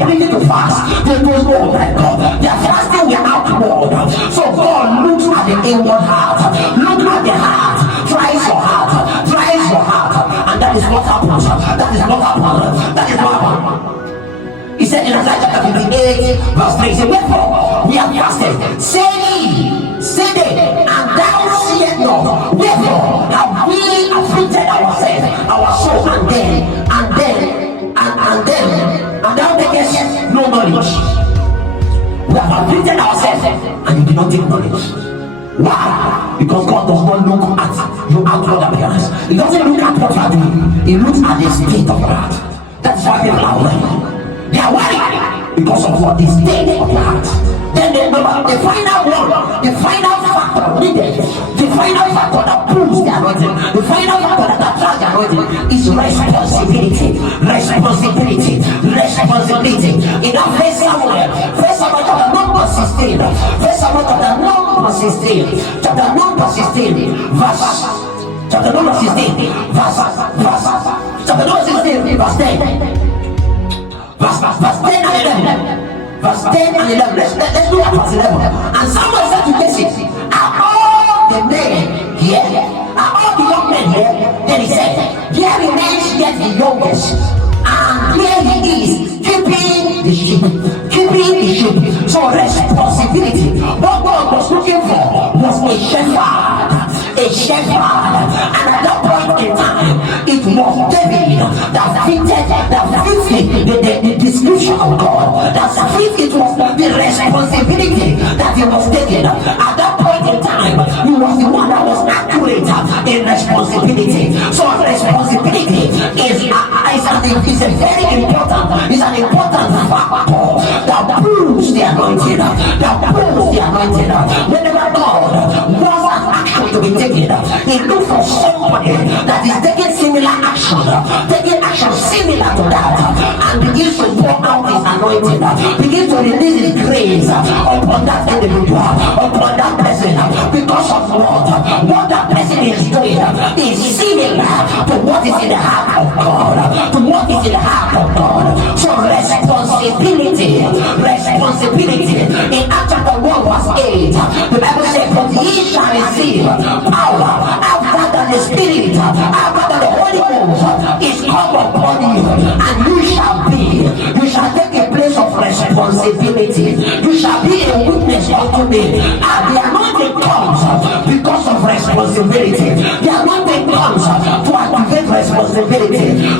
ability to fast, they don't know that God. Their fasting will outward. So God looks at the inward heart. Look at the heart. Tries your heart. Tries your heart. And that is what happens. That is what happens. That is what happens. He said in Isaiah chapter 58, verse 3, he said, wherefore we are fasted. Say ye, say they, and thou seest not. Wherefore have we afflicted ourselves, our soul, and thou takest no knowledge. We have afflicted ourselves, and you do not take knowledge. Why? Because God does not look at your outward appearance. He doesn't look at what you are doing. He looks at the state of your heart. That's why people are worried. They are worried because of what? The state of your heart. Then they remember the final one, the final factor needed, the final factor that proves the anointing, the final factor that attracts the anointing is responsibility. Responsibility. Responsibility. In that first Samuel chapter number 16, first Samuel chapter number 16, chapter number 16, verse chapter number 16, chapter number 16, verse 10. Verse 10 and 11. Verse 10 and 11. Let's do at verse 11. And someone said to Jesse, are all the men here? Are all the young men here? Then he said, there remains yet the youngest. And here he is, keeping the sheep. Keeping the sheep. So responsibility. What God was looking for was a shepherd. A shepherd. And at that point in time, it was David that fitted the description of God. That it was the responsibility that he was taking. At that point in time, he was the one that was accurate in responsibility. So responsibility is a very important, is an important factor that proves the anointing. That proves the anointing. Whenever God wants an action to be taken, he looks for somebody that is taking similar action, taking action similar to that, and begins to pour out his anointing, begins to release his grace upon that individual, upon that person, because of what that person is doing is similar to what is in the heart of God, to what is in the heart of God. So responsibility. In Acts chapter 1 verse 8, the Bible says, but ye shall receive power after that the Spirit, after that the Holy Ghost is come upon you, and you shall take a place of responsibility. You shall be a witness unto me. And the anointing comes because of responsibility. The anointing comes to activate responsibility.